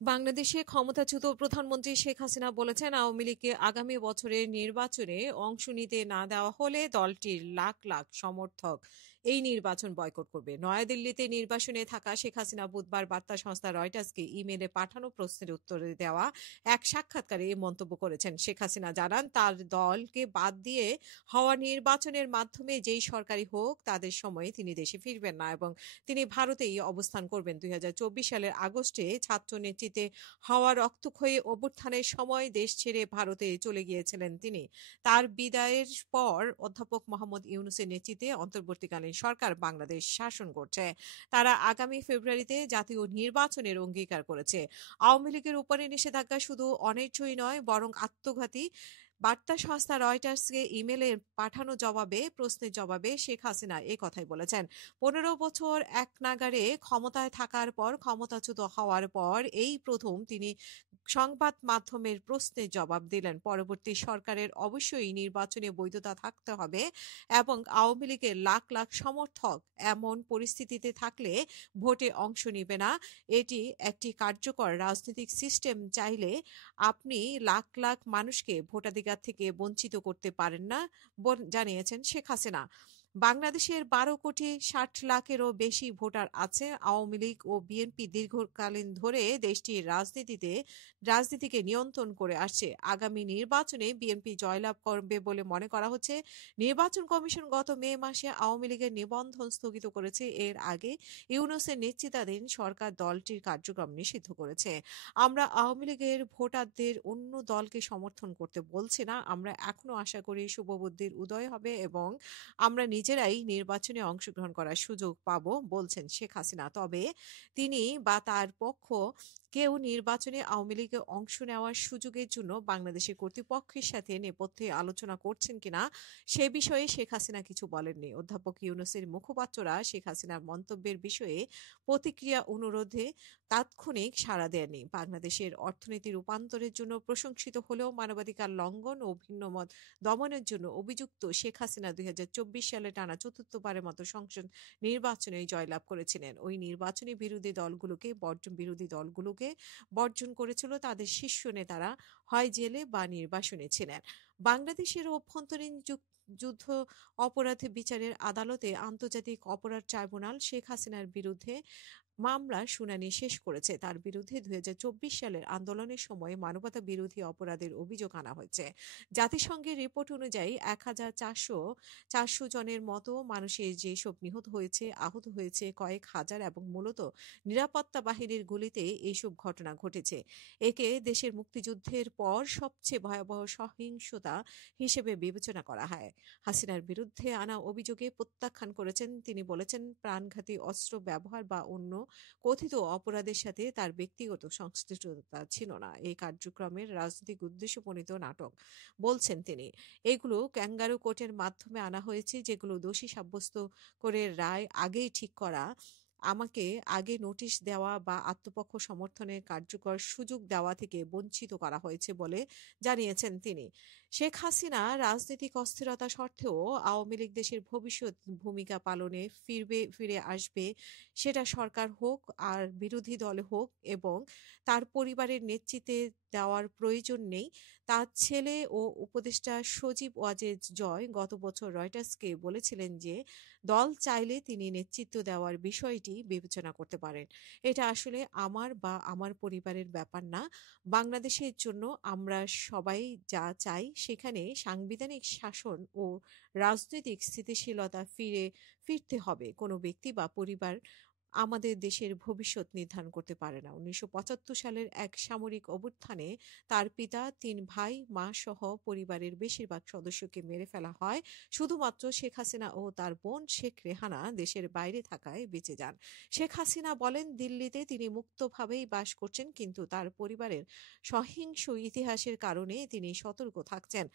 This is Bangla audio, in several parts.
বাংলাদেশে ক্ষমতাচ্যুত প্রধানমন্ত্রী শেখ হাসিনা বলেছেন, আওয়ামী লীগকে আগামী বছরের নির্বাচনে অংশ নিতে না দেওয়া হলে দলটির লাখ লাখ সমর্থক এই নির্বাচন বয়কট করবে। নয়াদিল্লিতে নির্বাসনে থাকা শেখ হাসিনা বুধবার বার্তা সংস্থা রয়টার্সকে ইমেলে পাঠানো প্রশ্নের উত্তরে দেওয়া এক সাক্ষাৎকারে এই মন্তব্য করেছেন। শেখ হাসিনা জানান, তার দলকে বাদ দিয়ে হওয়া নির্বাচনের মাধ্যমে যেই সরকারি হোক তাদের সময়ে তিনি দেশে ফিরবেন না এবং তিনি ভারতেই অবস্থান করবেন। ২০২৪ সালের আগস্টে ছাত্র নেতৃত্বে হওয়া রক্তক্ষয়ী অভ্যুত্থানের সময় দেশ ছেড়ে ভারতে চলে গিয়েছিলেন তিনি। তার বিদায়ের পর অধ্যাপক মোহাম্মদ ইউনূসের নেতৃত্বে অন্তর্বর্তীকালীন সরকার বাংলাদেশ শাসন করছে। তারা আগামী ফেব্রুয়ারিতে জাতীয় নির্বাচনের অঙ্গীকার করেছে। আওয়ামী লীগের উপরে নিষেধাজ্ঞা শুধু অন্যায্যই নয়, বরং আত্মঘাতী। বার্তা সংস্থা রয়টার্সকে ইমেলে পাঠানো প্রশ্নের জবাবে শেখ হাসিনা এ কথাই বলেছেন। ১৫ বছর এক নাগাড়ে ক্ষমতায় থাকার পর, ক্ষমতাচ্যুত হওয়ার পর এই প্রথম তিনি সংবাদ মাধ্যমের প্রশ্নের জবাব দিলেন। পরবর্তী সরকারের অবশ্যই নির্বাচনে বৈধতা থাকতে হবে এবং আওয়ামী লীগের লাখ লাখ সমর্থক এমন পরিস্থিতিতে থাকলে ভোটে অংশ নিবে না। এটি একটি কার্যকর রাজনৈতিক সিস্টেম। চাইলে আপনি লাখ লাখ মানুষকে ভোটাধিকার থেকে বঞ্চিত করতে পারেন না, জানিয়েছেন শেখ হাসিনা। বাংলাদেশের ১২,৬০,০০,০০০-এরও বেশি ভোটার আছে। আওয়ামী লীগ ও বিএনপি দীর্ঘকালীন ধরে দেশটির রাজনীতিকে নিয়ন্ত্রণ করে আসছে। আগামী নির্বাচনে বিএনপি জয়লাভ করবে বলে মনে করা হচ্ছে। নির্বাচন কমিশন গত মে মাসে আওয়ামী লীগের নিবন্ধন স্থগিত করেছে। এর আগে ইউনূসের নেতৃত্বাধীন সরকার দলটির কার্যক্রম নিষিদ্ধ করেছে। আমরা আওয়ামী লীগের ভোটারদের অন্য দলকে সমর্থন করতে বলছি না। আমরা এখনো আশা করি শুভবুদ্ধির উদয় হবে এবং আমরা নিজেরাই নির্বাচনে অংশগ্রহণ করার সুযোগ পাব, বলছেন শেখ হাসিনা। তবে তিনি বা তার পক্ষ কেউ নির্বাচনে আওয়ামী লীগে অংশ নেওয়ার সুযোগের জন্য বাংলাদেশের কর্তৃপক্ষের সাথে নেপথ্যে আলোচনা করছেন কিনা সে বিষয়ে শেখ হাসিনা কিছু বলেননি। অধ্যাপক ইউনূসের মুখপাত্ররা শেখ হাসিনার মন্তব্যের বিষয়ে প্রতিক্রিয়া অনুরোধে তাৎক্ষণিক সাড়া দেননি। বাংলাদেশের অর্থনীতি রূপান্তরের জন্য প্রশংসিত হলেও মানবাধিকার লঙ্ঘন ও ভিন্নমত দমনের জন্য অভিযুক্ত শেখ হাসিনা ২০২৪ সালে টানা চতুর্থবারের মতো সংসদ নির্বাচনে জয়লাভ করেছিলেন। ওই নির্বাচনী বিরোধী দলগুলোকে বর্জন করেছিল। তাদের শীর্ষ নেতারা হয় জেলে বা নির্বাসনে ছিলেন। বাংলাদেশের অভ্যন্তরীণ যুদ্ধ অপরাধ বিচারের আদালতে আন্তর্জাতিক অপরাধ ট্রাইব্যুনাল শেখ হাসিনার বিরুদ্ধে মামলার শুনানি শেষ করেছে। তার বিরুদ্ধে ২০২৪ সালের আন্দোলনের সময় মানবতা বিরোধী অপরাধের অভিযোগ আনা হয়েছে। জাতিসংঘের রিপোর্ট অনুযায়ী ১,৪০০ জনের মতো মানুষের যেসব নিহত হয়েছে, আহত হয়েছে কয়েক হাজার এবং মূলত নিরাপত্তা বাহিনীর গুলিতে এইসব ঘটনা ঘটেছে। একে দেশের মুক্তিযুদ্ধের পর সবচেয়ে ভয়াবহ সহিংসতা হিসেবে বিবেচনা করা হয়। হাসিনার বিরুদ্ধে আনা অভিযোগে প্রত্যাখ্যান করেছেন তিনি। বলেছেন, প্রাণঘাতী অস্ত্র ব্যবহার বা অন্য কথিত অপরাধের সাথে তার ব্যক্তিগত সংশ্লিষ্টতা ছিল না। এই কার্যক্রমের রাজনৈতিক উদ্দেশ্যপ্রণীত নাটক, বলছেন তিনি। এগুলো ক্যাঙ্গারু কোর্টের মাধ্যমে আনা হয়েছে, যেগুলো দোষী সাব্যস্ত করে রায় আগেই ঠিক করা। আমাকে আগে নোটিশ দেওয়া বা আত্মপক্ষ সমর্থনের কার্যকর সুযোগ দেওয়া থেকে বঞ্চিত করা হয়েছে বলে জানিয়েছেন তিনি। শেখ হাসিনা রাজনৈতিক অস্থিরতা সত্ত্বেও আওয়ামী লীগ দেশের ভবিষ্যৎ ভূমিকা পালনে ফিরে আসবে, সেটা সরকার হোক আর বিরোধী দল হোক, এবং তার পরিবারের নেতৃত্বে দেওয়ার প্রয়োজন নেই। তার ছেলে ও উপদেষ্টা সজীব ওয়াজেদ জয় গত বছর রয়টার্সকে বলেছিলেন যে দল চাইলে তিনি নেতৃত্ব দেওয়ার বিষয়টি বিবেচনা করতে পারেন। এটা আসলে আমার বা আমার পরিবারের ব্যাপার না। বাংলাদেশের জন্য আমরা সবাই যা চাই সেখানে সাংবিধানিক শাসন ও রাজনৈতিক স্থিতিশীলতা ফিরতে হবে। কোনো ব্যক্তি বা পরিবার আমাদের দেশের ভবিষ্যৎ নির্ধারণ করতে পারে না। ১৯৭৫ সালের এক সামরিক অভ্যুত্থানে তার পিতা, ৩ ভাই, মা সহ পরিবারের বেশিরভাগ সদস্যকে মেরে ফেলা হয়। শুধুমাত্র শেখ হাসিনা ও তার বোন শেখ রেহানা দেশের বাইরে থাকায় বেঁচে যান। শেখ হাসিনা বলেন, দিল্লিতে তিনি মুক্তভাবেই বাস করছেন, কিন্তু তার পরিবারের সহিংস ইতিহাসের কারণে তিনি সতর্ক থাকছেন।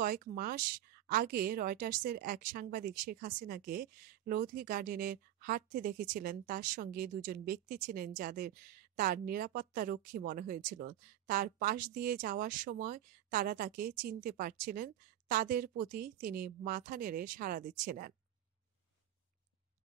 কয়েক মাস আগে রয়টার্সের এক সাংবাদিক শেখ হাসিনাকে লোধি গার্ডেনে হাঁটতে দেখেছিলেন। তার সঙ্গে দুজন ব্যক্তি ছিলেন যাদের তার নিরাপত্তারক্ষী মনে হয়েছিল। তার পাশ দিয়ে যাওয়ার সময় তারা তাকে চিনতে পারছিলেন। তাদের প্রতি তিনি মাথা নেড়ে সাড়া দিচ্ছিলেন।